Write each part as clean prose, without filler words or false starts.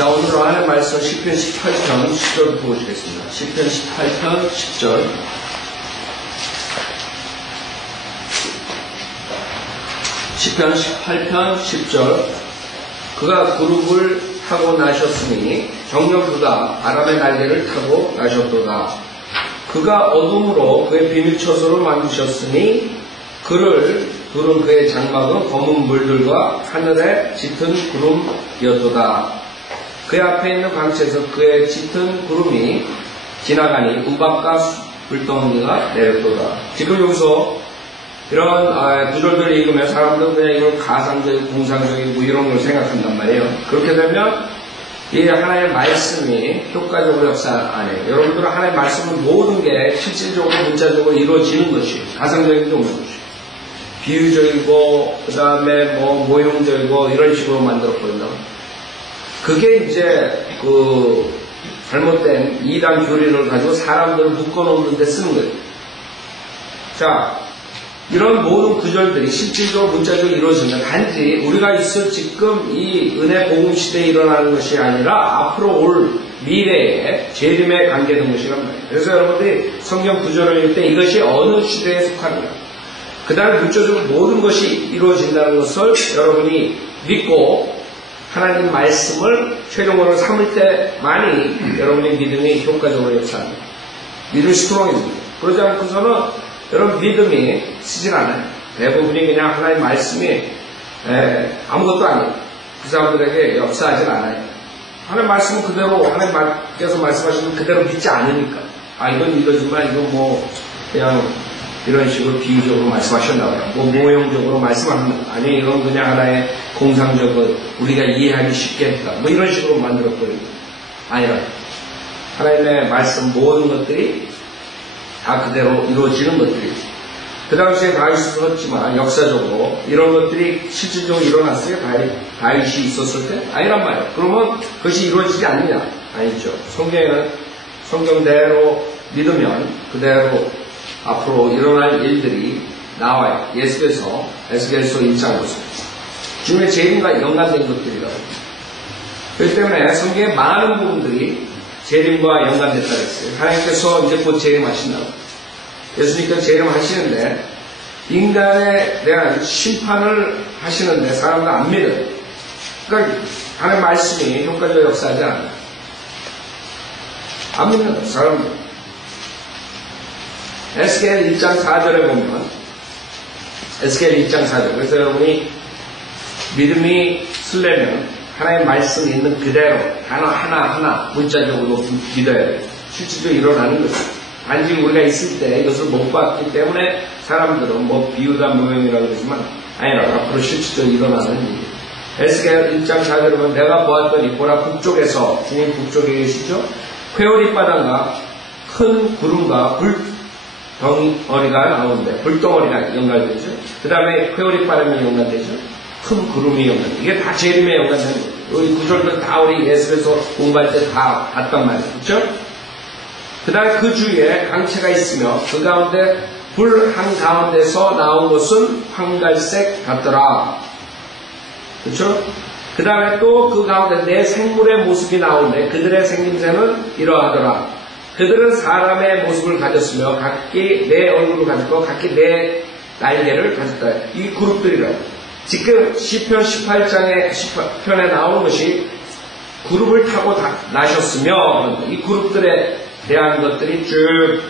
자, 오늘 하나님의 말씀 10편 18편 10절 보시겠습니다. 10편 18편 10절. 시편 18편 10절. 그가 구름을 타고 나셨으니 정녕 그가 바람의 날개를 타고 나셨도다. 그가 어둠으로 그의 비밀처소를 만드셨으니 그를 두른 그의 장막은 검은 물들과 하늘에 짙은 구름이었도다. 그의 앞에 있는 광채에서 그의 짙은 구름이 지나가니 우박과 불덩이가 내렸도다. 지금 여기서 이런 구절들을 읽으면 사람들은 그냥 이걸 가상적이고 공상적이고 이런 걸 생각한단 말이에요. 그렇게 되면 이 하나님의 말씀이 효과적으로 역사 안 해요. 여러분들은 하나님의 말씀은 모든 게 실질적으로 문자적으로 이루어지는 것이 가상적인 게 없는 것이 비유적이고 그 다음에 뭐 모형적이고 이런 식으로 만들었거든요. 그게 이제 그 잘못된 이단 교리를 가지고 사람들을 묶어놓는 데 쓰는 거예요. 자, 이런 모든 구절들이 실질적으로 문자적으로 이루어지면 단지 우리가 있을 지금 이 은혜 복음 시대에 일어나는 것이 아니라 앞으로 올 미래에 재림에 관계된 것이란 말이에요. 그래서 여러분들이 성경 구절을 읽을 때 이것이 어느 시대에 속하느냐, 그 다음에 문자적으로 모든 것이 이루어진다는 것을 여러분이 믿고 하나님 말씀을 최종으로 삼을 때만이 여러분의 믿음이 효과적으로 역사합니다. 믿음이 스트롱입니다. 그러지 않고서는 여러분 믿음이 쓰질 않아요. 대부분이 그냥 하나님 말씀이 아무것도 아니에요. 그 사람들에게 역사하질 않아요. 하나님 말씀은 그대로 하나님께서 말씀하시는 그대로 믿지 않으니까 이건 이거지만 이건 뭐 그냥 이런 식으로 비유적으로 말씀하셨나봐요. 뭐 모형적으로 말씀합니다. 아니 이건 그냥 하나의 공상적으로 우리가 이해하기 쉽게 했다. 뭐 이런 식으로 만들었거든요. 아니라 하나님의 말씀 모든 것들이 다 그대로 이루어지는 것들이죠. 그 당시에 다윗이 썼지만 역사적으로 이런 것들이 실질적으로 일어났어요. 다윗이 있었을 때? 아니란 말이에요. 그러면 그것이 이루어지지 않느냐? 아니죠. 성경에는 성경대로 믿으면 그대로 앞으로 일어날 일들이 나와요. 에스겔서 1장 보세요. 주님의 재림과 연관된 것들이라고. 그렇기 때문에 성경의 많은 부분들이 재림과 연관됐다고 했어요. 하나님께서 이제 곧 재림하신다고. 예수님께서 재림하시는데 인간에 대한 심판을 하시는데 사람들 안 믿어요. 그러니까 하나님의 말씀이 효과적으로 역사하지 않아요. 안 믿는 거예요, 사람들. 에스겔 1장 4절에 보면 에스겔 1장 4절. 그래서 여러분이 믿음이 쓰려면 하나님의 말씀이 있는 그대로 하나하나 문자적으로 믿어야 돼요. 실질적으로 일어나는 거죠. 단지 우리가 있을 때 이것을 못 봤기 때문에 사람들은 뭐 비유다 모형이라고 그러지만 아니라 앞으로 실질적으로 일어나는 일이에요. 에스겔 1장 4절에 보면 내가 보았더니 보라 북쪽에서, 주님 북쪽에 계시죠? 회오리 바람과 큰 구름과 불덩어리가 나오는데 불덩어리가 연관되죠. 그 다음에 회오리 바람이 연관되죠. 큰 구름이 연관되죠. 이게 다 재림에 연관되는 거예요. 이 구절들 다 우리 예수에서 공부할 때 다 봤단 말이에요. 그렇죠? 그 다음에 그 주위에 강체가 있으며 그 가운데 불 한가운데서 나온 것은 황갈색 같더라. 그렇죠? 그 다음에 또 그 가운데 내 생물의 모습이 나오는데 그들의 생김새는 이러하더라. 그들은 사람의 모습을 가졌으며 각기 내 얼굴을 가졌고 각기 내 날개를 가졌다. 이 그룹들이라고. 지금 시편 18장의 10편에 나오는 것이 그룹을 타고 나셨으며 이 그룹들에 대한 것들이 쭉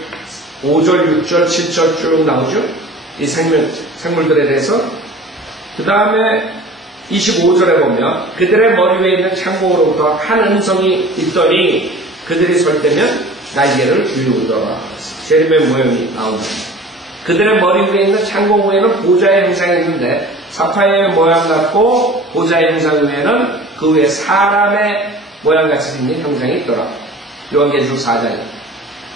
5절, 6절, 7절 쭉 나오죠. 이 생물들에 대해서. 그 다음에 25절에 보면 그들의 머리 위에 있는 창공으로부터 한 음성이 있더니 그들이 설 때면 날개를 비우더라. 재림의 모형이 나온다. 그들의 머리 위에 있는 창공 위에는 보좌의 형상이 있는데 사파이어의 모양 같고 보좌의 형상 위에는 그 위에 사람의 모양같이 생긴 형상이 있더라. 요한계시록 4장에.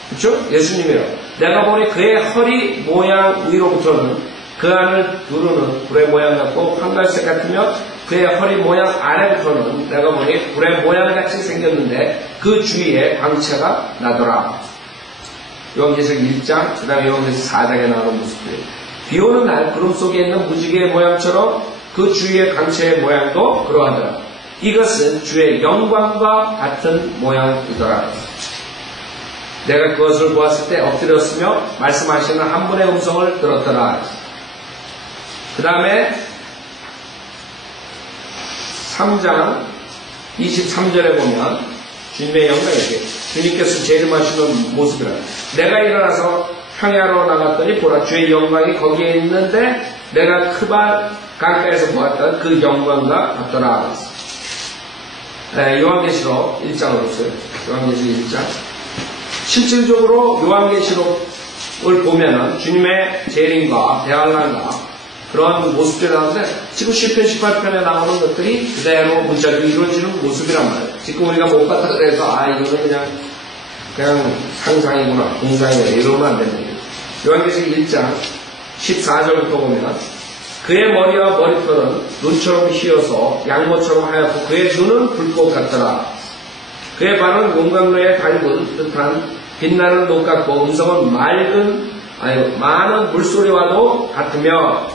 그렇죠? 예수님이라고. 내가 보니 그의 허리 모양 위로부터는 그 안을 두르는 불의 모양 같고 황갈색 같으며 그의 허리 모양 아래부터는 내가 보니 불의 모양같이 생겼는데 그 주위에 광채가 나더라. 요한계시록 1장, 그 다음에 요한계시록 4장에 나오는 모습들. 비 오는 날 구름 속에 있는 무지개의 모양처럼 그 주위의 광채의 모양도 그러하더라. 이것은 주의 영광과 같은 모양이더라. 내가 그것을 보았을 때 엎드렸으며 말씀하시는 한 분의 음성을 들었더라. 그 다음에 3장 23절에 보면 주님의 영광이게 주님께서 재림하시는 모습이라. 내가 일어나서 평야로 나갔더니 보라 주의 영광이 거기에 있는데 내가 크바 강가에서 보았던 그 영광과 같더라. 요한계시록 1장으로 써요. 요한계시록 1장. 실질적으로 요한계시록을 보면은 주님의 재림과 대환란과 그런 모습들이 나오는데 지금 시편 18편에 나오는 것들이 그대로 문자로 이루어지는 모습이란 말이에요. 지금 우리가 못 봤다 그래서 이거는 그냥 상상이구나, 공상이구나 이러면 안 됩니다. 요한계시록 1장 14절부터 보면 그의 머리와 머리털은 눈처럼 휘어서 양모처럼 하얗고 그의 눈은 불꽃 같더라. 그의 발은 용광로에 달군 듯한 빛나는 녹 같고 음성은 많은 물소리와도 같으며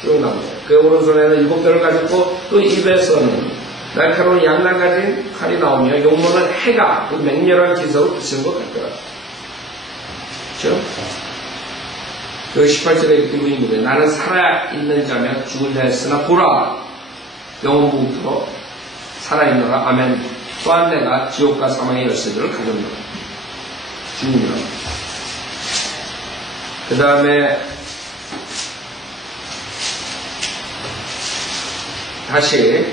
쭉 나옵니다. 그의 오른손에는 7별을 가졌고 또 입에서는 날카로운 양날 가진 칼이 나오며 용모는 해가 그 맹렬한 기석을 비치는 것 같더라. 그렇죠? 그 18절에 이렇게 보이는데 나는 살아있는 자면 죽은 자였으나 보라 영원부터 살아있노라. 아멘. 또한 내가 지옥과 사망의 열쇠들을 가졌노라. 주님이라. 그 다음에 다시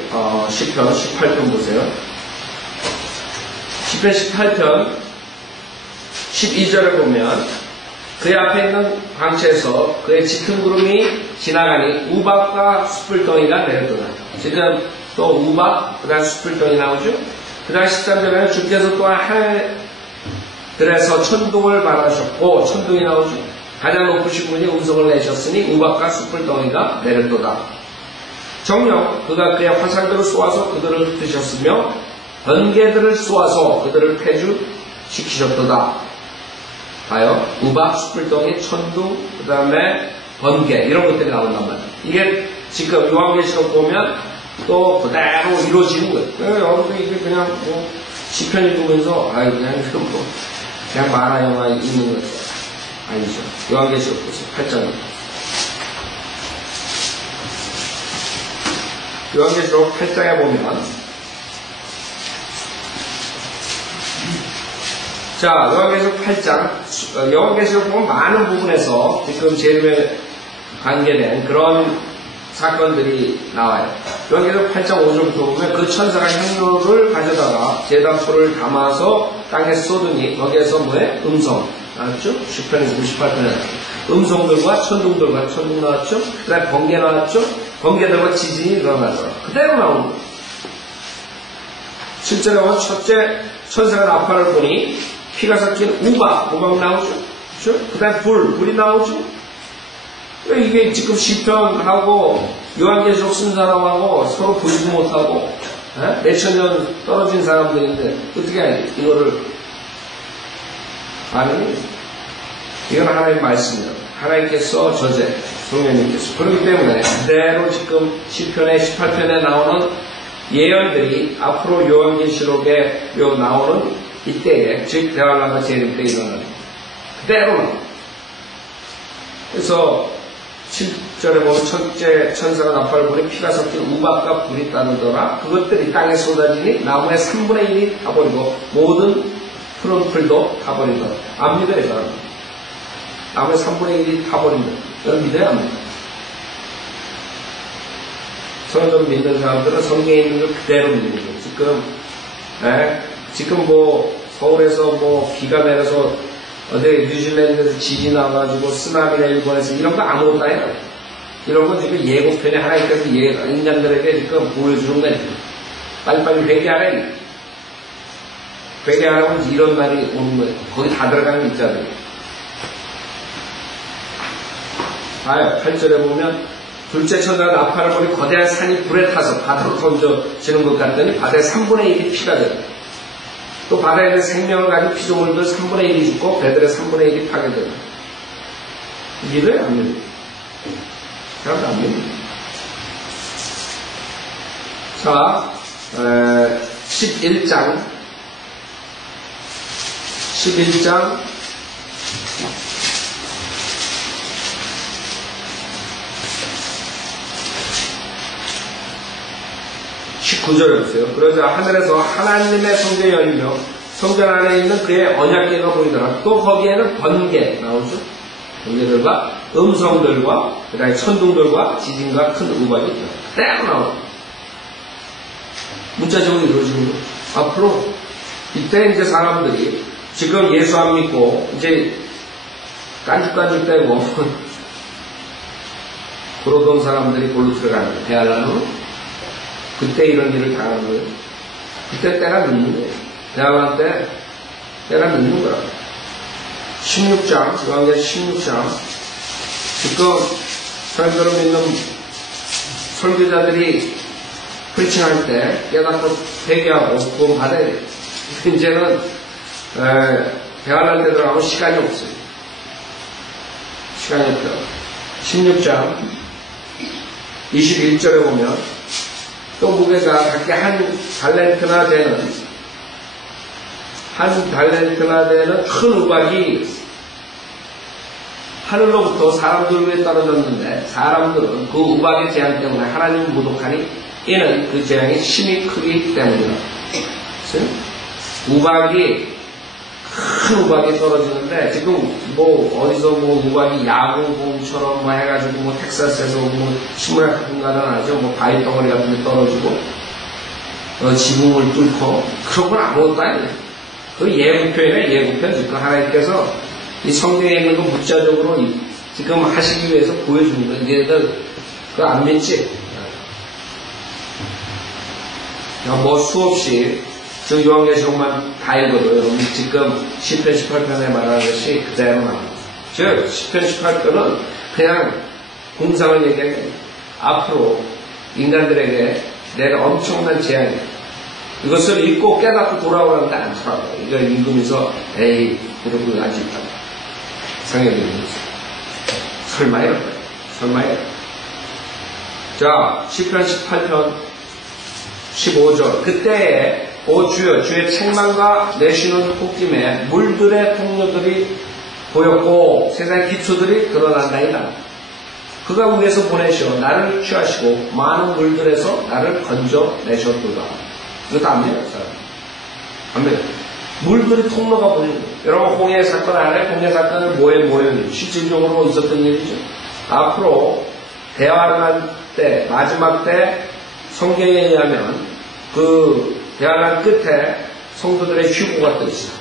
시편 18편 보세요. 시편 18편 12절을 보면 그의 앞에 있는 광채에서 그의 짙은 구름이 지나가니 우박과 숯불덩이가 내렸더라. 지금 또 우박, 그 다음 숯불덩이 나오죠. 그 다음 13절에는 주께서 또한 하늘에서 천둥을 발하셨고 천둥이 나오죠. 가장 높으신 분이 음성을 내셨으니 우박과 숯불덩이가 내렸도다. 정녕 그가 그의 화살들을 쏘아서 그들을 흩으셨으며 번개들을 쏘아서 그들을 폐주시키셨도다. 봐요. 우박, 숯불덩이, 천둥, 그 다음에 번개 이런 것들이 나온단 말이에요. 이게 지금 요한계시록 보면 또 그대로 이루어지는 거예요. 여러분도 이게 그냥 시편 읽으면서 그냥 만화 영화 읽는 거예요. 아니죠. 요한계시록 보세요. 8장. 요한계시록 8장에 보면 자, 요한계시록 8장, 요한계시록 보면 많은 부분에서 지금 재림에 관계된 그런 사건들이 나와요. 요한계시록 8장 5절부터 보면 그 천사가 향로를 가져다가 제단포를 담아서 땅에 쏟으니 거기에서 뭐에? 음성. 나왔죠? 시편에서 98편에 음성들과 천둥들과 천둥 나왔죠? 그 다음에 번개 나왔죠? 번개들과 지진이 일어나더라. 그대로 나오는 거예요. 실제로 보면 첫째 천사가 나팔을 보니 피가 섞인 우박 나오죠? 그렇죠? 그 다음에 불이 나오죠? 이게 지금 시편하고 요한계시록 쓴 사람하고 서로 보지도 못하고 몇천 년 떨어진 사람들인데 어떻게 알지? 이거를 아니 이건 하나님의 말씀이에요. 하나님께서 저제 성령님께서 그렇기 때문에 그대로 지금 시편의 18편에 나오는 예언들이 앞으로 요한계시록에 나오는 이때에 즉 대환란과 재림 때 일어나는 그대로 그래서 7절에 보면 첫째 천사가 나팔을 보니 피가 섞인 우박과 불이 따르더라. 그것들이 땅에 쏟아지니 나무의 3분의 1이 타버리고 모든 푸른 풀도 타버린다. 안 믿어요, 사람. 나무의 3분의 1이 타버린다. 여러분 믿어요, 안 믿어요? 성경 믿는 사람들은 성경에 있는 걸 그대로 믿는 거예요. 지금 서울에서 비가 내려서 어디 뉴질랜드에서 지진 나가지고 쓰나미가 일본에서 이런 거 아무것도 아니에요. 이런 건 지금 예고편에 하나님께서 인간들에게 지금 보여주는 거예요. 빨리빨리 회개하라. 회개하라고 이런 말이 오는 거예요. 거기 다 들어가는 입자들이. 봐요. 8절에 보면 둘째 천사가 나팔을 보니 거대한 산이 불에 타서 바다로 던져지는 것 같더니 바다의 3분의 1이 피가 돼요. 또 바다에 있는 생명을 가진 피조물들 3분의 1이 죽고 배들의 3분의 1이 파괴돼요. 믿어요? 안 믿어요? 사람도 안 믿어요. 자, 11장 19절에 보세요. 그러자 하늘에서 하나님의 성전이 열리며 성전 안에 있는 그의 언약궤가 보이더라. 또 거기에는 번개 나오죠. 번개들과 음성들과 그 다음에 천둥들과 지진과 큰 우박이 딱 나와요. 문자적으로 이루어지는 거예요. 앞으로 이때 이제 사람들이 지금 예수 안 믿고 이제 깐죽깐죽대고 그러던 사람들이 골로 들어가는 거예요. 대할라는 그때 이런 일을 당하는 거예요. 그때 때가 늦는 거예요. 대할라 때 때가 늦는 거라. 16장 요한계시록 16장 지금 설교를 믿는 설교자들이 프리칭할 때 깨닫고 회개하고 구원 받아야 돼요. 이제는 대화할 때 들어가면 시간이 없어요. 시간이 없다. 16장 21절에 보면 또 무게가 각기 한 달란트나 되는 큰 우박이 하늘로부터 사람들 위에 떨어졌는데 사람들은 그 우박의 재앙 때문에 하나님을 모독하니 이는 그 재앙이 심히 크기 때문이다. 우박이 큰 우박이 떨어지는데 지금 뭐 어디서 뭐 우박이 야구공처럼 뭐 해가지고 뭐 텍사스에서 뭐 식물학군가는 아니죠. 뭐 바위 덩어리 같은 게 떨어지고 지붕을 뚫고 그런 건 아무것도 아니에요. 그 예고편이에요. 예고편. 지금 하나님께서 이 성경에 있는 거 문자적으로 지금 하시기 위해서 보여주는 거예요. 얘들 그거 안 믿지? 뭐 수없이 저 요한계시록만 다 읽어도 여러분 지금 10편 18편에 말하는 것이 그대로 나옵니다. 즉 10편 18편은 그냥 공상을 얘기하는 앞으로 인간들에게 내가 엄청난 재앙이에요. 이것을 읽고 깨닫고 돌아오는데 않더라고요. 이걸 읽으면서 에이 이러고 앉을까 생각이 들면서 설마 이럴까요? 설마 이럴까요? 자 10편 18편 15절 그때에 오 주여 주의 책망과 내쉬는 콧김에 물들의 통로들이 보였고 세상의 기초들이 드러난다이다. 그가 위에서 보내시어 나를 취하시고 많은 물들에서 나를 건져내셨도다. 이거 다 안 돼요. 안 돼요. 물들이 통로가 보이는 거예요. 여러분 홍해 사건 안에 홍해 사건은 뭐예요? 실질적으로 있었던 일이죠. 앞으로 대환란 때 마지막 때 성경에 의하면 그 대환란 끝에 성도들의 휴고가 또 있어요.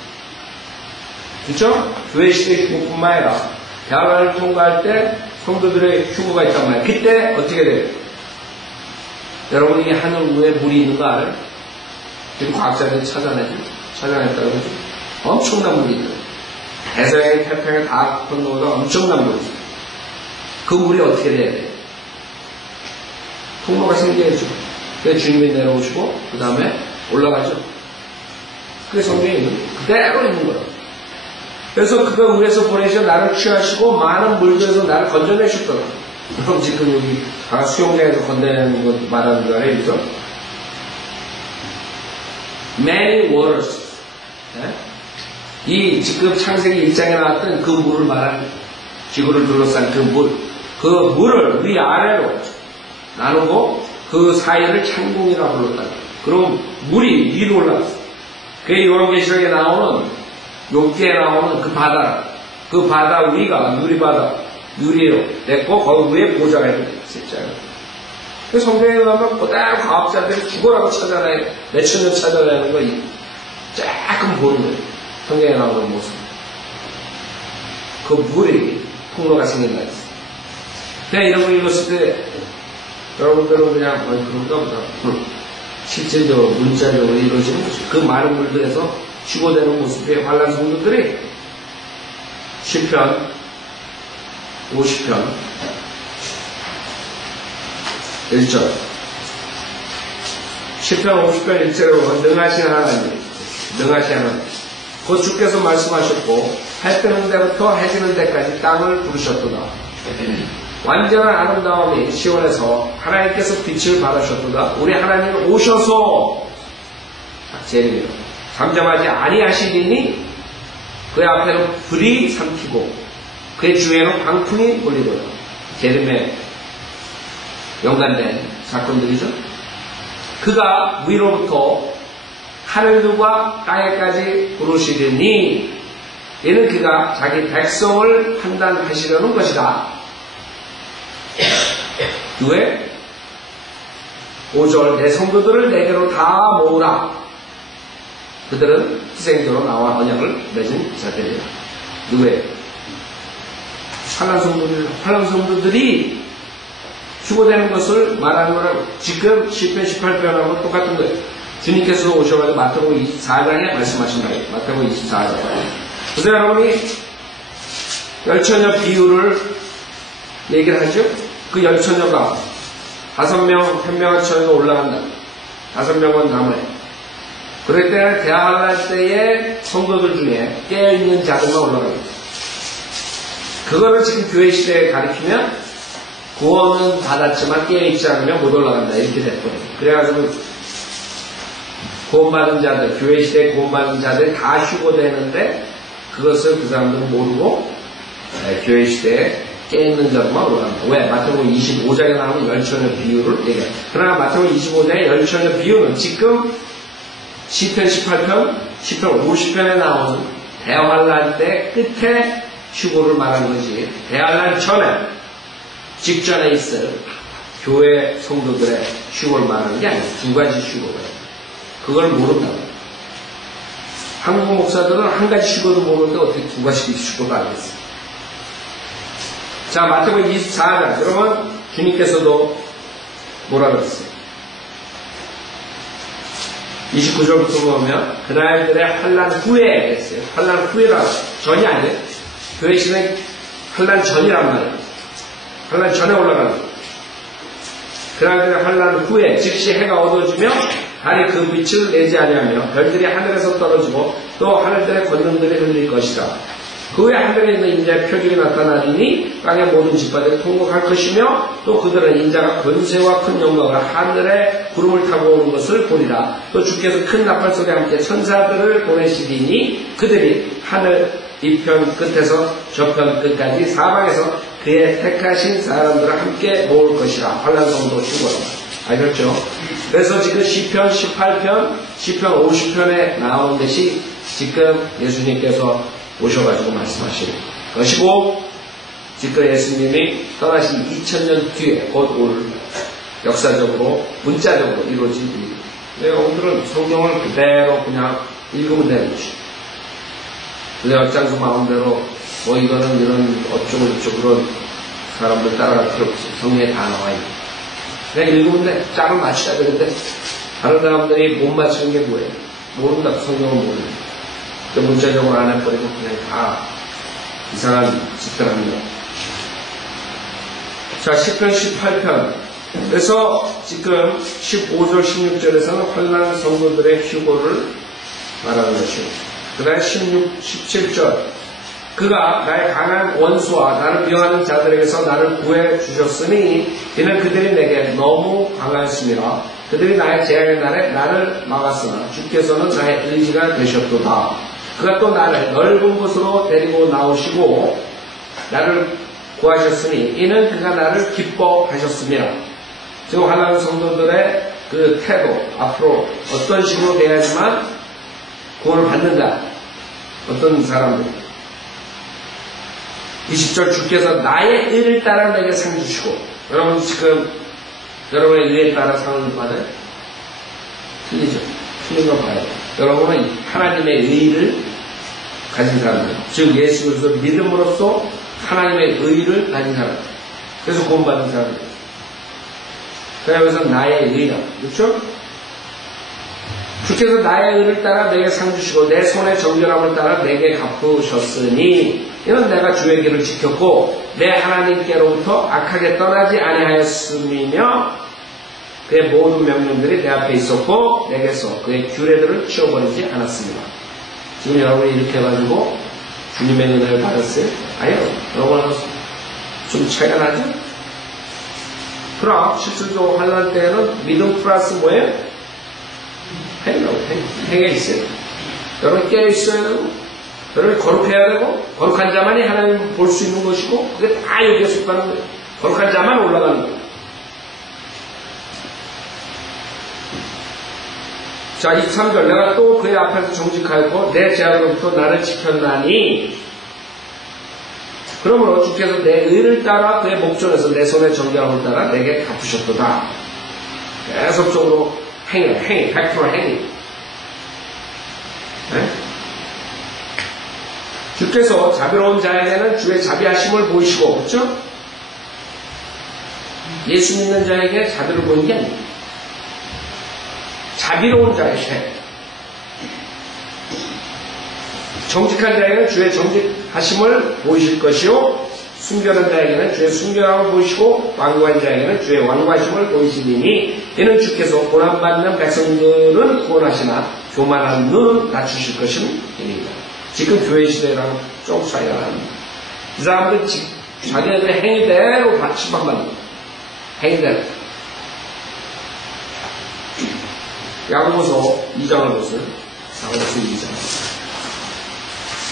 그렇죠? 교회 시대 휴고뿐만 아니라 대환란을 통과할 때 성도들의 휴고가 있단 말이에요. 그때 어떻게 돼요? 여러분 이 하늘 위에 물이 있는 거 알아요? 지금 과학자들이 찾아냈다고 그러죠? 엄청난 물이 있어요. 대서양의 태평양 다 건너오다 엄청난 물이 있어요. 그 물이 어떻게 돼야 돼요? 통로가 생겨야죠. 그래서 주님이 내려오시고 그 다음에 올라가죠. 그게 성경에 있는 거예요. 그대로 있는 거예요. 그래서 그가 위에서 보내셔 나를 취하시고 많은 물들에서 나를 건져내셨더라. 그럼 지금 여기 수영장에서 건져내는 거 말하는 줄 알아요? 그죠? Many waters. 네? 이 지금 창세기 1장에 나왔던 그 물을 말하는 거예요. 지구를 둘러싼 그 물. 그 물을 위아래로 나누고 그 사이를 창공이라 불렀다. 그럼 물이 위로 올라갔어. 그게 요한계시록에 나오는 욥기에 나오는 그 바다. 그 바다 위가 유리바다. 유리로 됐고 거기 위에 보좌가 있는 진짜요. 그 성경에 가면 그대로 과학자들이 죽어라고 찾아내요. 몇천 년 찾아내는 거 조금 보는 거예요. 성경에 나오는 모습. 그 물이 통로가 생긴다 했어요. 그냥 이런 거 읽었을 때 여러분들은 그냥 그런가 보다. 실질적으로 문자적으로 이루어지는 모습. 그 많은 물들에서 휴고되는 모습의 환란 성도들이 시편 50편 1절 시편 50편 1절에 보면 능하신 하나님 곧 주께서 말씀하셨고 해 뜨는 데부터 해지는 데까지 땅을 부르셨도다. 완전한 아름다움이 시온에서 하나님께서 빛을 발하셨도다. 우리 하나님 오셔서 재림이요 잠잠하지 아니하시리니 그의 앞에는 불이 삼키고 그의 주위에는 광풍이 불리고요. 재림에 연관된 사건들이죠. 그가 위로부터 하늘과 땅에까지 부르시리니 이는 그가 자기 백성을 판단하시려는 것이다. 왜? 5절 내 성도들을 내게로 다 모으라. 그들은 희생자로 나와 언약을 맺은 자들이다. 누구예요? 환난 성도들이 휴고되는 것을 말하는 거라고. 지금 시편 18편하고 똑같은 거예요. 주님께서 오셔가지고 마태복음 24장에 말씀하신 거예요. 마태복음 24장. 그래서 여러분이 열처녀 비유를 얘기를 하죠. 그 열처녀가 5명, 현명한 처녀가 올라간다. 5명은 남아요. 그럴 때는 대화할 때에 성도들 중에 깨어있는 자들만 올라갑니다. 그거를 지금 교회 시대에 가리키면 구원은 받았지만 깨어있지 않으면 못 올라간다. 이렇게 됐거든요. 그래가지고 구원받은 자들, 교회 시대에 구원받은 자들이 다 휴고되는데 그것을 그 사람들은 모르고 교회 시대에 깨있는 자들만 올라간다. 왜? 마태복음 25장에 나오는 열처녀 비유를 얘기해요. 그러나 마태복음 25장의 열처녀 비유는 지금 시편 18편, 시편 50편에 나오는 대환란 때 끝에 휴고를 말하는 거지. 대환란 전에, 직전에 있을 교회 성도들의 휴고를 말하는 게 아니에요. 두 가지 휴고예요. 그걸 모른다고. 한국 목사들은 한 가지 휴고도 모르는데 어떻게 두 가지 휴고도 알겠어요. 자, 마태복음 24장. 그러면 주님께서도 뭐라 그랬어요? 29절부터 보면 그날들의 환난 후에 그랬어요. 환난 후에라고. 전이 아니에요. 교회 시는 환난 전이란 말이에요. 환난 전에 올라가는 거예요. 그날들의 환난 후에 즉시 해가 어두워지며 달이 그 빛을 내지 아니하며 별들이 하늘에서 떨어지고 또 하늘들의 권능들이 흘릴 것이다. 그 후에 하늘에 있는 인자의 표적이 나타나리니 땅의 모든 집안들이 통곡할 것이며 또 그들은 인자가 권세와 큰 영광을 하늘에 구름을 타고 오는 것을 보리라. 또 주께서 큰 나팔 소리와 함께 천사들을 보내시리니 그들이 하늘 이편 끝에서 저편 끝까지 사방에서 그의 택하신 사람들을 함께 모을 것이라. 환난성도 휴거라. 알겠죠? 그래서 지금 시편 18편, 시편 50편에 나오는 것이 지금 예수님께서 오셔가지고 말씀하시는 것이고, 지금 예수님이 떠나신 2000년 뒤에 곧 올 역사적으로 문자적으로 이루어진 일. 여러분들은 성경을 그대로 그냥 읽으면 되는 것이죠. 내 엇장수 마음대로 뭐 이거는 이런 어쩌고 저쩌고 그런 사람들 따라갈 필요 없지. 성경에 다 나와 있고 그냥 읽으면 돼. 짝을 맞춰야 되는데 다른 사람들이 못 맞추는 게 뭐예요? 모른다. 성경은 모른다. 문자적으로 안 해버리고 그냥 다 이상한 짓들 합니다. 자, 시편 18편. 그래서 지금 15절 16절에서는 환난 성도들의 휴고를 말하는 것이고, 그 다음에 16, 17절 그가 나의 강한 원수와 나를 미워하는 자들에게서 나를 구해 주셨으니 이는 그들이 내게 너무 강하였습니다. 그들이 나의 재앙의 날에 나를 막았으나 주께서는 나의 의지가 되셨도다. 그가 또 나를 넓은 곳으로 데리고 나오시고 나를 구하셨으니 이는 그가 나를 기뻐하셨습니다. 지금 환난 성도들의 그 태도, 앞으로 어떤 식으로 돼야지만 구원을 받는다. 어떤 사람들. 20절 주께서 나의 의를 따라 내게 상 주시고, 여러분 지금 여러분의 의에 따라 상을 받아요? 틀리죠? 틀린 거 봐요. 여러분은 하나님의 의를 가진 사람들, 즉 예수 그리스도 믿음으로써 하나님의 의를 가진 사람들, 그래서 구원받은 사람들. 그래서 여기서 나의 의라, 그렇죠? 주께서 나의 의를 따라 내게 상 주시고 내 손의 정결함을 따라 내게 갚으셨으니 이는 내가 주의 길을 지켰고 내 하나님께로부터 악하게 떠나지 아니하였음이며 그의 모든 명령들이 내 앞에 있었고 내게서 그의 규례들을 치워버리지 않았습니다. 지금 여러분이 이렇게 해가지고 주님의 은혜를 받았어요? 아니요. 여러분은 좀 차이가 나죠? 그럼 실질적으로 환란 때에는 믿음 플러스 뭐예요? 행에 있어요. 여러분 깨어있어요. 여러분 거룩해야 되고 거룩한 자만이 하나님을 볼 수 있는 것이고 그게 다 여기에 속하는 거예요. 거룩한 자만 올라가는 거예요. 자, 23절 내가 또 그의 앞에서 정직하였고 내 죄악으로부터 나를 지켰나니 그러므로 주께서 내 의를 따라 그의 목전에서 내 손의 정결함을 따라 내게 갚으셨도다. 계속적으로 행위 100% 행위. 네? 주께서 자비로운 자에게는 주의 자비하심을 보이시고, 그렇죠? 예수 믿는 자에게 자비를 보이는 게 아니에요. 자비로운 자에게 정직한 자에게는 주의 정직하심을 보이실 것이요 순결한 자에게는 주의 순결함을 보이시고 완고한 자에게는 주의 완고하심을 보이시리니 이는 주께서 고난받는 백성들은 구원하시나 교만한 눈은 낮추실 것임이니이다. 지금 교회 시대랑 좀 차이가 납니다. 이 사람들은 자기네들의 행위대로 심판받는 거예요. 행위대로. 야고보서 2장을 보세요. 야고보서 2장.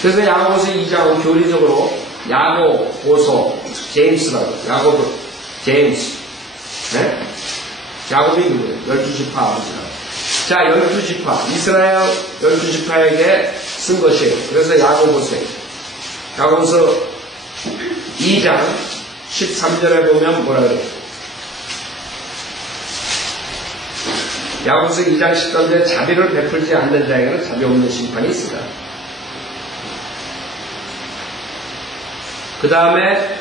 그래서 야고보서 2장은 교리적으로 야고보서 제임스라고 야고보 제임스. 네? 야고보이 누구예요? 12지파 아버지라고. 자, 12지파 이스라엘 12지파에게 쓴 것이에요. 그래서 야고보서예요. 야고보서 2장 13절에 보면 뭐라 그래요? 야고보서 2장 13절에 자비를 베풀지 않는 자에게는 자비 없는 심판이 있으다. 그 다음에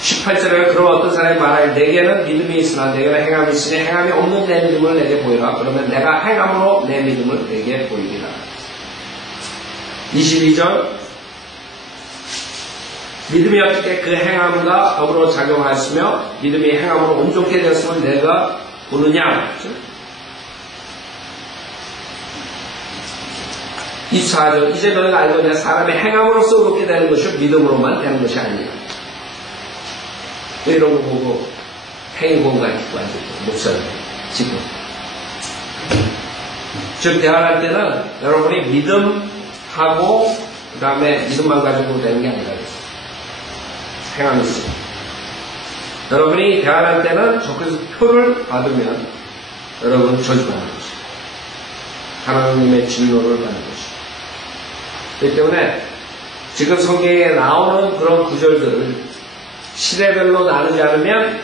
18절에 그런 어떤 사람이 말하여 내게는 믿음이 있으나 내게는 행함이 있으니 행함이 없는 내 믿음을 내게 보이라. 그러면 내가 행함으로 내 믿음을 내게 보이리라. 22절 믿음이 어떻게 그 행함과 더불어 작용하였으며 믿음이 행함으로 온전케 되었으면 내가 보느냐. 24절 이제 너희가 알거니와 사람의 행함으로써 얻게 되는 것이 믿음으로만 되는 것이 아니야. 이런 거 보고 행위공간 있고 앉았죠. 목사님 지금 즉 대화할 때는 여러분이 믿음하고 그 다음에 믿음만 가지고 되는 게 아니라 행함이 있어요. 여러분이 대화할 때는 저기서 표를 받으면 여러분 저주받는 것이죠. 하나님의 진노를 받는 것이죠. 그렇기 때문에 지금 성경에 나오는 그런 구절들을 시대별로 나누지 않으면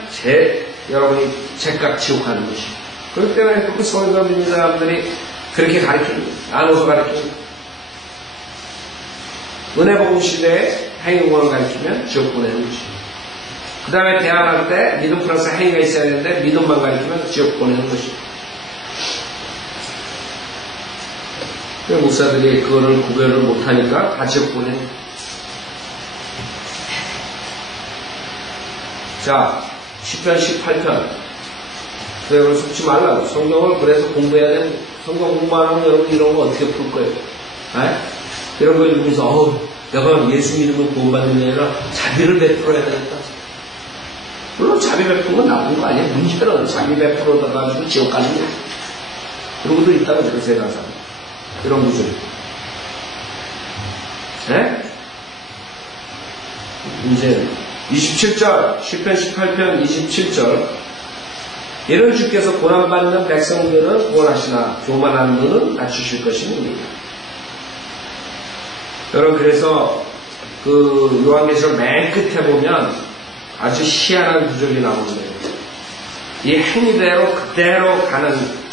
여러분이 제값 지옥하는 것이죠. 그렇기 때문에 그 성경 믿는 사람들이 그렇게 가르칩니다. 나눠서 가르칩니다. 은혜복음 시대에 행위공을 가르치면 지옥 보내는 것이죠. 그 다음에 대안할 때 믿음 플러스 행위가 있어야 되는데 믿음만 가르치면 지옥 보내는 것이죠. 목사들이 그거를 구별을 못하니까 다 지옥 보내는 거예요. 자, 10편 18편. 여러분 속지 말라고. 성경을 그래서 공부해야 되는 거예요. 성경 공부 안 하면 여러분 이런 거 어떻게 풀 거예요? 에? 이런 거 읽으면서 내가 예수 믿으면 구원받는 게 아니라 자비를 베풀어야 되겠다. 물론 자비 베푸는 건 나쁜 거 아니에요. 문제는 자비 베풀어다 가지고 지옥 가는 거예요. 그런 것도 있다고 그래요. 세상사 이런 구절. 네? 이제 27절 10편 18편 27절 이런 주께서 고난받는 백성들은 구원하시나 교만한 눈은 낮추실 것입니다. 여러분 그래서 그 요한계시록 맨 끝에 보면 아주 희한한 구절이 나오는데 이 행위대로 그대로 가는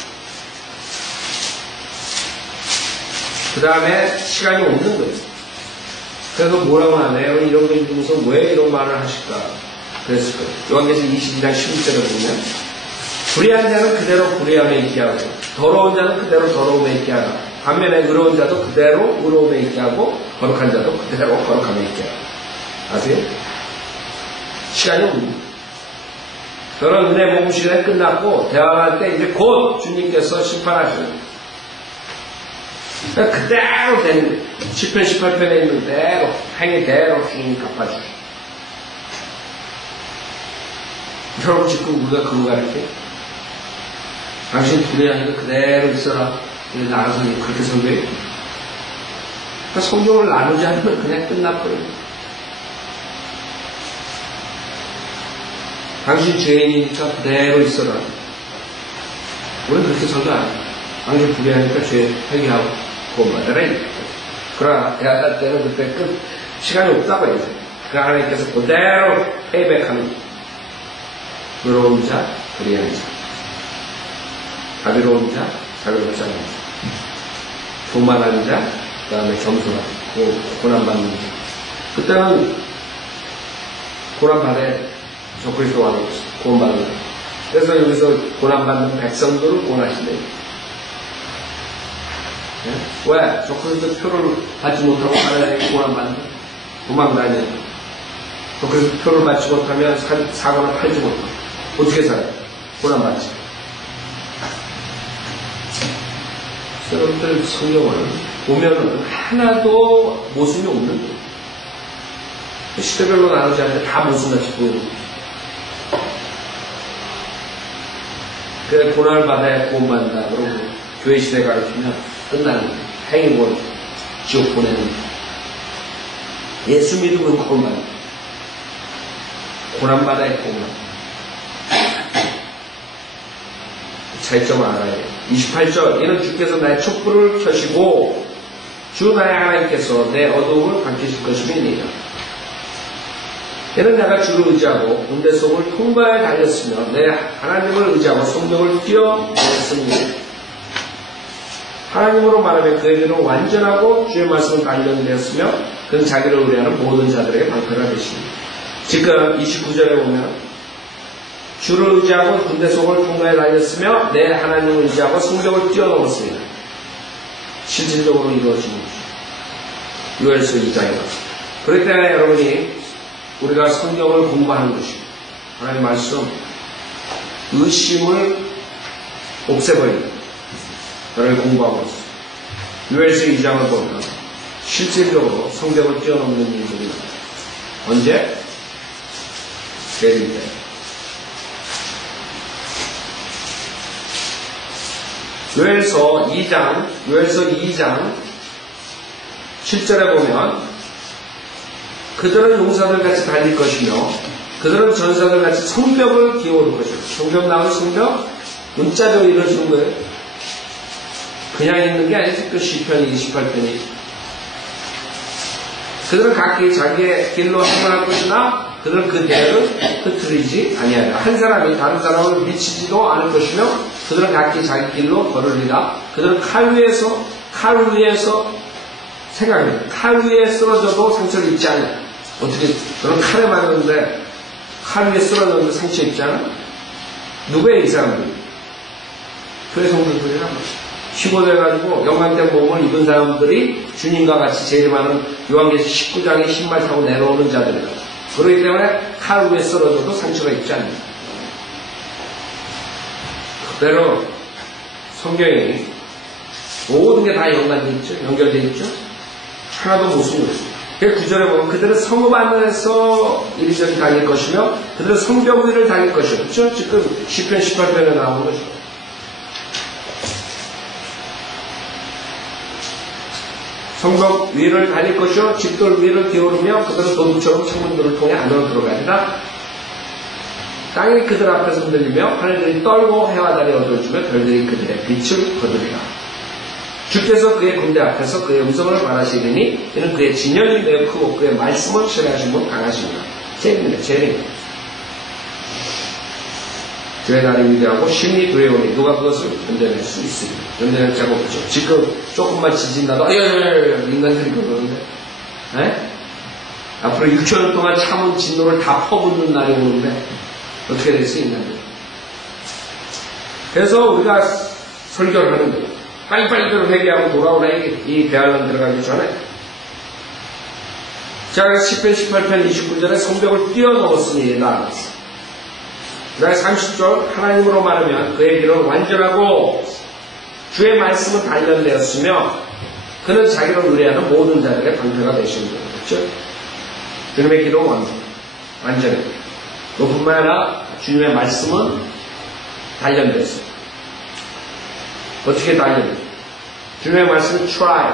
그 다음에 시간이 없는 거예요. 그래서 뭐라고 하네요? 이런 거 읽으면서 왜 이런 말을 하실까? 그랬을 거예요. 요한계시록 22장 16절에 보면 불의한 자는 그대로 불의함에 있게 하고 더러운 자는 그대로 더러움에 있게 하라. 반면에 의로운 자도 그대로 의로움에 있게 하고 거룩한 자도 그대로 거룩함에 있게 하라. 아세요? 시간이 없는 그런 은혜 복음 시간이 끝났고 대화할 때 이제 곧 주님께서 심판하시는 그러니까 그대로 되는 거예요. 10편 18편에 있는 대로 행위대로 주님이 갚아주시죠. 여러분 지금 우리가 그거 가르쳐? 당신 불의하니까 그대로 있어라. 나가서 그렇게 설교해? 그러니까 성경을 나누지 않으면 그냥 끝나버려요. 당신 죄인이니까 그대로 있어라. 우리는 그렇게 설교 안 해요. 당신 불의하니까 죄 회개하고 구원받아라. 그러나 대학 갈 때는 그때 끝 시간이 없다고 해요. 그 하나님께서 그대로 페이백하는 의로운 자, 불의한 자, 자비로운 자, 자비롭지 않은 자, 교만한 자, 그 다음에 겸손한, 고난받는 자. 그때는 고난받아 적그리스도 안에 구원받는 자. 그래서 여기서 고난받는 백성들을 구원하신대요. 네? 왜? 적그리스도 표를 받지 못하고 하나님께 고난받는 자. 도망다녀. 적그리스도 표를 받지 못하면 사거나 팔지 못하고 어떻게 살아요? 고난받지. 여러분들 성경을 보면은 하나도 모순이 없는 거예요. 시대별로 나누지 않는데 다 모순같이 보이는 거예요. 그래, 고난을 받아야 구원받는다. 그러고 교회 시대 가르치면 끝나는 거예요. 행위본, 지옥 보내는 거예요. 예수 믿으면 구원받는 거예요. 고난받아야 구원받는 차이점을 알아야 돼요. 28절 이는 주께서 나의 촛불을 켜시고 주 나의 하나님께서 내 어두움을 밝히실 것임이니라. 이는 내가 주를 의지하고 군대 속을 통과해 달렸으며 내 하나님을 의지하고 성벽을 뛰어내었습니다. 하나님으로 말하면 그에게는 완전하고 주의 말씀을 단련되었으며 그는 자기를 의뢰하는 모든 자들에게 방패가 되십니다. 지금 29절에 보면 주를 의지하고 군대 속을 통과해 달렸으며 내 하나님을 의지하고 성벽을 뛰어넘었습니다. 실질적으로 이루어진 것이죠. 요엘서 2장에 그렇기 때문에 여러분이 우리가 성경을 공부하는 것입니다. 하나님 말씀 의심을 없애버립니다. 너를 공부하고 있습니다. 요엘서 2장을 보면 실질적으로 성벽을 뛰어넘는 일들이 나옵니다. 언제? 내릴 때. 요엘서 2장 7절에 보면 그들은 용사들 같이 달릴 것이며 그들은 전사들 같이 성벽을 기어오를 것이며 성벽 나오는 성벽 문자적으로 이루어지는 거예요. 그냥 있는 게 아니지. 그 시편 28편이 그들은 각기 자기의 길로 행할 것이나 그들은 그 대를 흐트리지 아니하리라. 한 사람이 다른 사람을 미치지도 않을 것이며 그들은 각기 자기 길로 걸으리라. 그들은 칼 위에서 생각해요. 칼 위에 쓰러져도 상처를 입지 않아요. 어떻게 너는 칼에 맞았는데 칼 위에 쓰러졌는데 상처 입지 않아? 누구의 이 사람들? 교회 성도들이란 말이에요. 희고돼가지고 영광된 몸을 입은 사람들이 주님과 같이 제일 많은 요한계시 19장의 신발 타고 내려오는 자들이다. 그렇기 때문에 칼 위에 쓰러져도 상처가 입지 않는다. 그대로 성경이 모든 게 다 연결되어 있죠. 하나도 못 숨고 있습니다. 그 구절에 보면 그들은 성읍 안에서 이리저리 다닐 것이며 그들은 성벽 위를 다닐 것이요. 그렇죠? 지금 시편 18편에 나오는 거죠. 성벽 위를 다닐 것이요 집돌 위를 기울이며 그들은 도둑처럼 창문들을 통해 안으로 들어가리라. 땅이 그들 앞에서 흔들리며 하늘들이 떨고 해와 달이 어두워지며 별들이 그들의 빛을 거두리라. 주께서 그의 군대 앞에서 그의 음성을 말하시리니 이는 그의 진영이 매우 크고 그의 말씀을 신뢰하신 분 강하십니다. 제일입니다. 주의 날이 위대하고 심히 두려우니 누가 그것을 견뎌낼 수 있습니다. 견뎌낼 자가 없죠. 지금 조금만 지진 나도 인간들이 그러는데 앞으로 6천년 동안 참은 진노를 다 퍼붓는 날이 오는데 어떻게 될 수 있나요? 그래서 우리가 설교를 하는 거예요. 빨리빨리 회개하고 돌아오라 이 대화론 들어가기 전에. 자, 10편 18편 29절에 성벽을 뛰어넘었으니라. 그 다음에 30절 하나님으로 말하면 그의 길은 완전하고 주의 말씀은 단련되었으며 그는 자기를 의뢰하는 모든 자들의 방패가 되시는 거예요. 그렇죠? 주님의 길은 완전해. 그뿐만 아니라 주님의 말씀은 단련됐어요. 어떻게 단련돼요? 주님의 말씀은 try.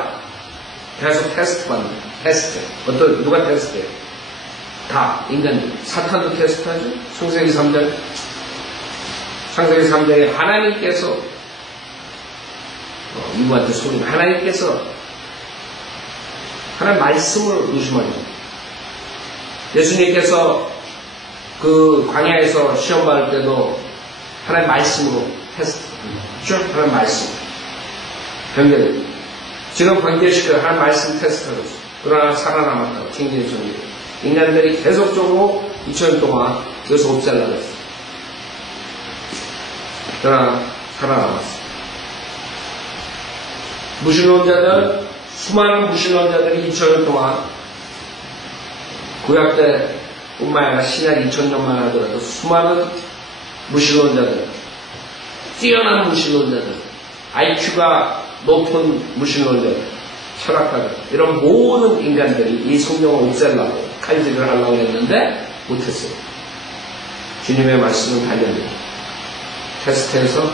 계속 테스트 받는 거예요. 테스트. 누가 테스트해요? 다, 인간들. 사탄도 테스트하죠? 창세기 3장. 창세기 3장에 하나님께서, 이브한테 소리, 하나님 말씀을 의심하죠. 예수님께서 그 광야에서 시험 받을 때도 하나님 말씀으로 테스트. 하나님 말씀. 변경돼요. 지금 관계시켜요. 하나님 말씀 테스트하고 있어요. 그러나 살아남았다고. 킹제임스 성경. 인간들이 계속적으로 2000년 동안 그것을 옵살라고 했어요. 그러나 살아남았어요. 무신론자들, 수많은 무신론자들이 2000년 동안 구약 때뿐만 아니라 신약 2000년만 하더라도 수많은 무신론자들, 뛰어난 무신론자들, IQ가 높은 무신론자들, 철학가들, 이런 모든 인간들이 이 성경을 옥살라고 칼질을 하려고 했는데 못했어요. 주님의 말씀은 단련돼요. 테스트해서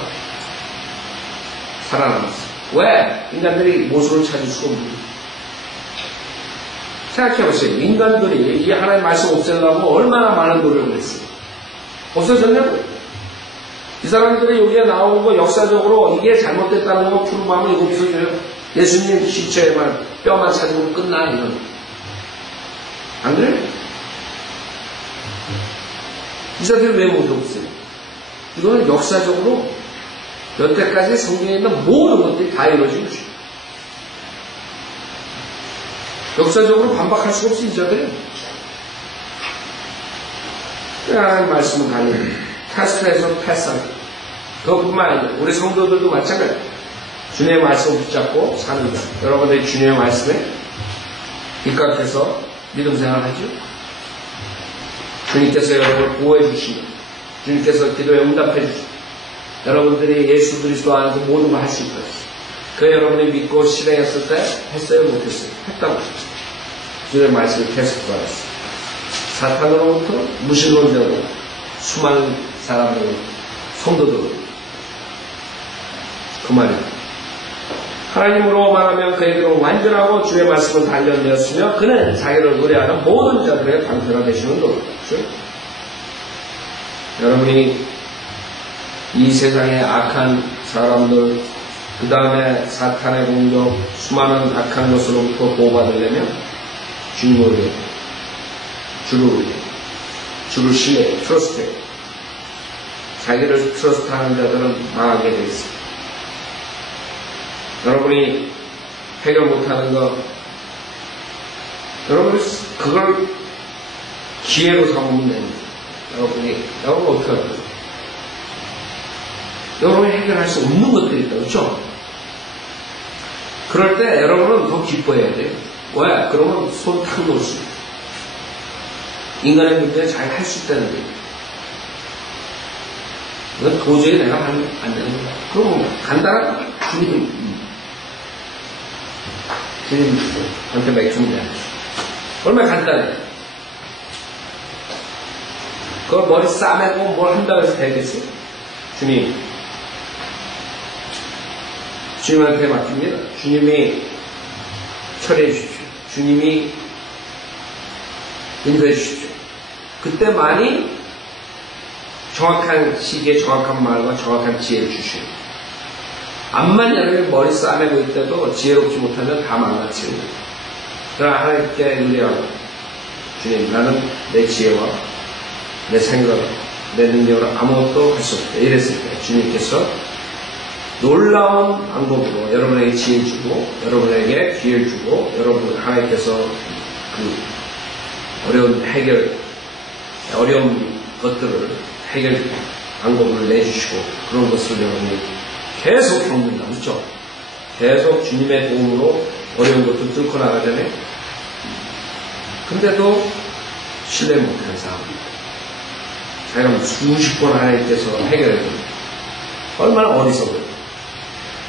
살아남았어요. 왜? 인간들이 모습을 찾을 수가 없는 거예요. 생각해보세요. 인간들이 이 하나님의 말씀 없애려고 얼마나 많은 노력을 했어요. 없어졌냐고요. 이 사람들이 여기에 나오는 거 역사적으로 이게 잘못됐다는 거 풀어보면 이거 없어져요. 예수님 시체에만 뼈만 찾으면 끝나 이건. 안 그래요? 이 사람들이 왜 못 없어요? 이거는 역사적으로 여태까지 성경에 있는 모든 것들이 다 이루어진 것이에요. 역사적으로 반박할 수가 없어요, 이 자들이. 하나님 말씀은 달려요. 테스트에서 패스하고. 그것뿐만 아니라 우리 성도들도 마찬가지예요. 주님의 말씀을 붙잡고 사는 것. 여러분들이 주님의 말씀에 입각해서 믿음 생활하죠. 주님께서 여러분을 보호해 주시고 주님께서 기도에 응답해 주시고 여러분들이 예수 그리스도 안에서 모든 걸 할 수 있도록 그 여러분이 믿고 실행했을 때 했어요 못했어요? 했다고 주님의 말씀을 계속 받았어요. 사탄으로부터 무신론자로 수많은 사람들 성도들 그 말이에요. 하나님으로 말하면 그에게는 완전하고 주의 말씀은 단련되었으며 그는 자기를 의뢰하는 모든 자들의 방패가 되시는 것. 그렇죠? 여러분이 이 세상의 악한 사람들 그 다음에 사탄의 공격 수많은 악한 것으로부터 보호받으려면 주님을 의뢰 주를 의뢰 주를 신뢰해 트러스트해 자기를 트러스트하는 자들은 망하게 되어 있습니다. 여러분이 해결 못하는 거 여러분이 그걸 기회로 삼으면 됩니다. 여러분 어떻게 할까요? 여러분이 해결할 수 없는 것들이 있다. 그렇죠? 그럴 때 여러분은 더 기뻐해야 돼요. 왜? 그러면 손 탁 놓을 수 있어요. 인간의 문제를 잘 할 수 있다는 거예요. 이건 도저히 내가 안 되는 거야. 그럼 간단한 주님한테 맥주면 돼. 얼마나 간단해. 그걸 머리 싸매고 뭘 한다고 해서 되겠어요? 주님한테 맡깁니다. 주님이 처리해 주십시오. 주님이 인도해 주십시오. 그때만이 정확한 시기에 정확한 말과 정확한 지혜를 주시오. 암만 여러분이 머리 싸매고 있다도 지혜롭지 못하면 다 망가집니다. 그러나 하나님께 의뢰하고 주님 나는 내 지혜와 내 생각, 내 능력으로 아무것도 할 수 없다. 이랬을 때 주님께서 놀라운 방법으로 여러분에게 지혜를 주고 여러분에게 기회를 주고 여러분 하나님께서 그 어려운 것들을 해결 방법을 내주시고 그런 것을 여러분이 계속 겪는다. 그렇죠? 계속 주님의 도움으로 어려운 것도 뚫고 나가잖아요. 근데도 신뢰 못하는 사람입니다. 자기가 수십 번 하나님께서 해결해 줍니다. 얼마나 어리석어요.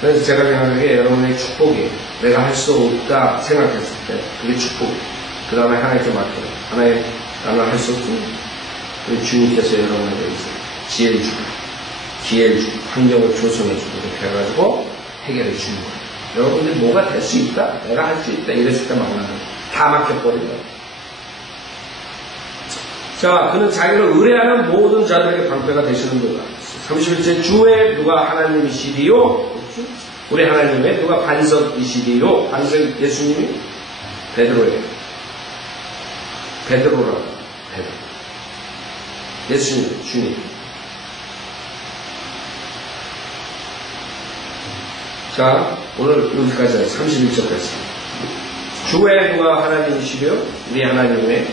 그래서 제가 생각하기에 여러분의 축복이 내가 할 수 없다 생각했을 때 그게 축복이에요. 그 다음에 하나님께 맡겨요. 하나님 나는 할 수 없습니다. 우리 주님께서 여러분에게 지혜를 주고, 기회를 주고, 환경을 조성해주고, 이렇게 해가지고 해결해 주는 거예요. 여러분들이 뭐가 될 수 있다? 내가 할 수 있다? 이랬을 때 막나는 다 막혀버린 거예요. 자, 그는 자기를 의뢰하는 모든 자들에게 방패가 되시는 거다. 31절 주의 누가 하나님이시리요? 우리 하나님의 누가 반석이시리요? 반석 예수님이 베드로예요. 베드로라고. 베드로. 예수님, 주님. 자, 오늘 여기까지 31절까지. 주의 누가 하나님이시리요? 우리 하나님의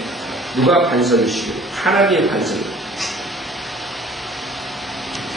누가 반석이시리요? 하나님의 반석.